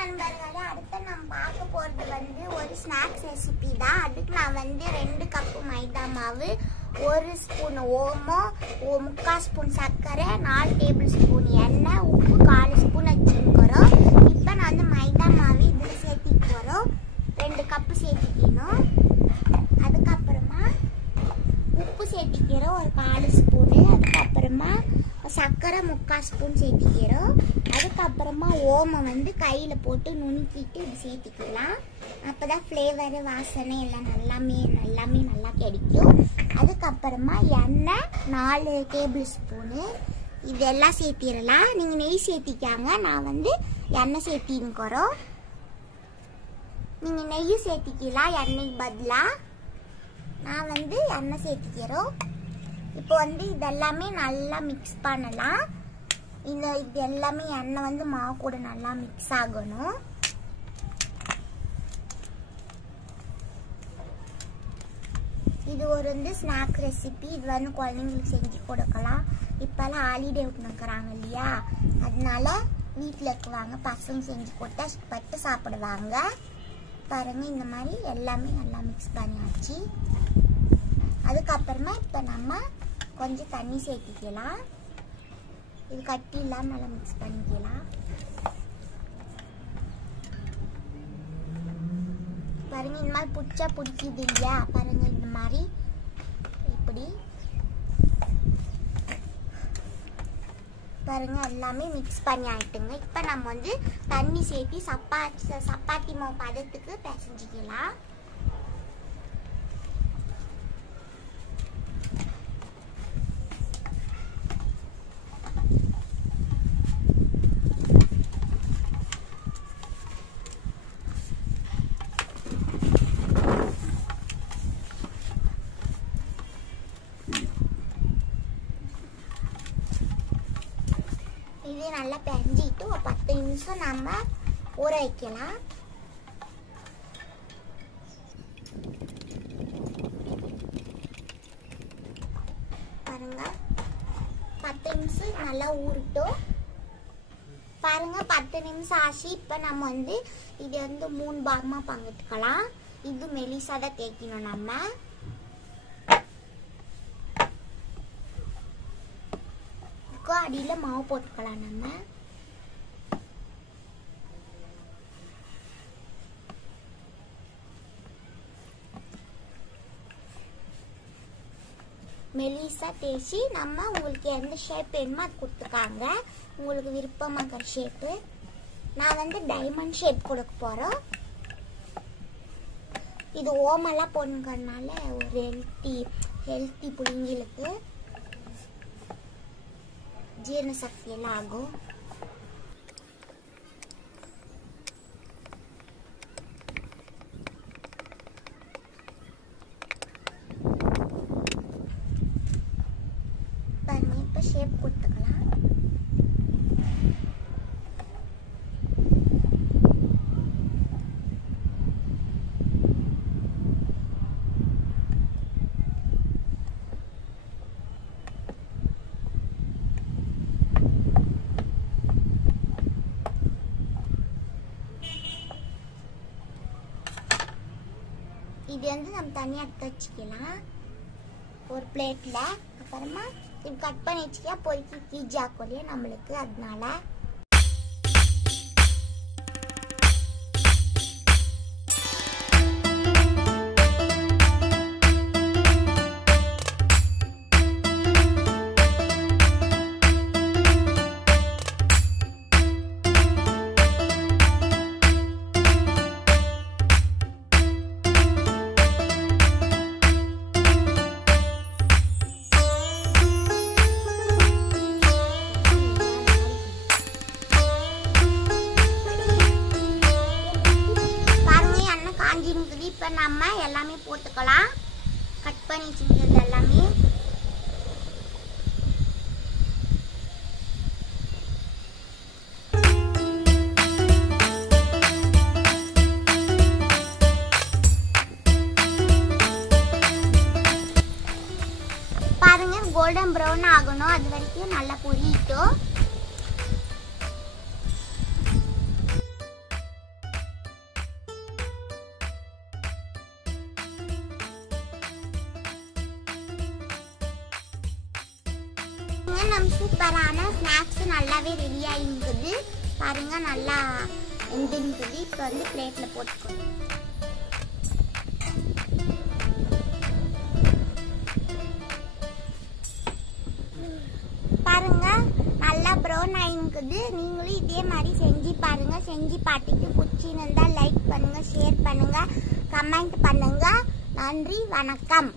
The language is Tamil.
நண்பர்களே, அடுத்து நம்ம பார்க்க போறது ஒரு ஸ்நாக்ஸ் ரெசிபி தான். அதுக்கு நான் 2 கப் மைதா மாவு, 1 ஸ்பூன் ஓமம், 3/4 ஸ்பூன் சர்க்கரை, 4 டேபிள் ஸ்பூன் எண்ணெய், உப்பு 1/4 ஸ்பூன் வச்சுக்கிறோம். இப்போ நான் மைதா மாவு இதில் சேர்த்திக்க போகிறோம். 2 கப்பு சேர்த்திக்கணும். அதுக்கப்புறமா உப்பு சேர்த்திக்கிறோம் 1/4 ஸ்பூனு. அதுக்கப்புறமா சர்க்கரை 3/4 ஸ்பூன் சேர்த்திக்கிறோம். அதுக்கப்புறமா ஓமம் கையில் போட்டு நுணுக்கிட்டு இது சேர்த்திக்கலாம். அப்போ தான் ஃப்ளேவரு வாசனை எல்லாம் எல்லாமே நல்லா கிடைக்கும். அதுக்கப்புறமா எண்ணெய் 4 டேபிள் ஸ்பூனு இதெல்லாம் சேர்த்திடலாம். நீங்கள் நெய் சேர்த்திக்காங்க, நான் எண்ணெய் சேர்த்தின்னுக்கிறோம். நீங்கள் நெய் சேர்த்திக்கலாம் எண்ணெய்க்கு பதிலாக. நான் எண்ணெய் சேர்த்திக்கிறோம். இப்போ இதெல்லாமே நல்லா மிக்ஸ் பண்ணலாம். இது எல்லாமே எண்ணெய் மாவு கூட நல்லா மிக்ஸ் ஆகணும். இது ஒரு ஸ்நாக் ரெசிபி. இது குழந்தைங்களுக்கு செஞ்சு கொடுக்கலாம். இப்போல்லாம் ஹாலிடே விட்டுனுக்குறாங்க இல்லையா, அதனால வீட்டில் இருக்குவாங்க பசங்க செஞ்சு கொடுத்தா பட்டு சாப்பிடுவாங்க. பாருங்க, இந்த மாதிரி எல்லாமே நல்லா மிக்ஸ் பண்ணியாச்சு. அதுக்கப்புறமா இப்போ நம்ம கொஞ்சம் தண்ணி சேர்த்திக்கலாம். இது கட்டி இல்லாமல் நல்லா மிக்ஸ் பண்ணிக்கலாம். பாருங்க, இந்த மாதிரி பிடிச்சா பிடிக்குது இல்லையா, பாருங்க இந்த மாதிரி இப்படி பாருங்க எல்லாமே மிக்ஸ் பண்ணி ஆயிட்டுங்க. இப்போ நம்ம தண்ணி சேர்த்து சப்பாத்தி மாவு பதத்துக்கு பிசைஞ்சிக்கலாம். இது நல்லா பிசைஞ்சிட்டு ஒரு 10 நிமிஷம் நம்ம ஊற வைக்கலாம். பாருங்க 10 நிமிஷம் நல்லா ஊறட்டும். பாருங்க 10 நிமிஷம் ஆச்சு. இப்போ நம்ம இது 3 பாகமாக பங்கிட்டுக்கலாம். இது மெலிசா தான் தேய்க்கணும். நம்ம அடியில் மாவு போட்டுக்கலாம். நம்ம மெலிசா தேய்ச்சி நம்ம உங்களுக்கு எந்த ஷேப் வேணுமோ அது கொடுத்துக்காங்க. உங்களுக்கு விருப்பமாக ஷேப்பு. நான் டைமண்ட் ஷேப் கொடுக்க போகிறோம். இது ஓமெல்லாம் போனுங்கிறதுனால ஒரு ஹெல்த்தி பிள்ளைங்களுக்கு ஜீரண சக்தி எல்லாம் ஆகும். இப்போ ஷேப் கொடுத்துக்கலாம். இது நம்ம தனியாக எடுத்து வச்சுக்கலாம் ஒரு பிளேட்டில். அப்புறமா இது கட் பண்ணி வச்சுக்கா பொறுக்கி கீஜா கொள்ளையா நம்மளுக்கு. அதனால இப்போ நம்ம எல்லாமே போட்டுக்கலாம். கட் பண்ணி வச்சுக்கிறது எல்லாமே. பாருங்க கோல்டன் ப்ரௌன் ஆகணும், அது வரைக்கும் நல்லா பொரியட்டும். நம்ம சூப்பரான ஸ்நாக்ஸ் நல்லாவே ரெடி ஆகிருக்குது பாருங்க, நல்லா வெந்துருக்குது. இப்போ வந்து பிளேட்ல போட்டுக்கணும். பாருங்க நல்லா ப்ரௌன் ஆகிருக்குது. நீங்களும் இதே மாதிரி செஞ்சு பாருங்க. செஞ்சு பார்த்துட்டு பிடிச்சிருந்தா லைக் பண்ணுங்க, ஷேர் பண்ணுங்க, கமெண்ட் பண்ணுங்க. நன்றி, வணக்கம்.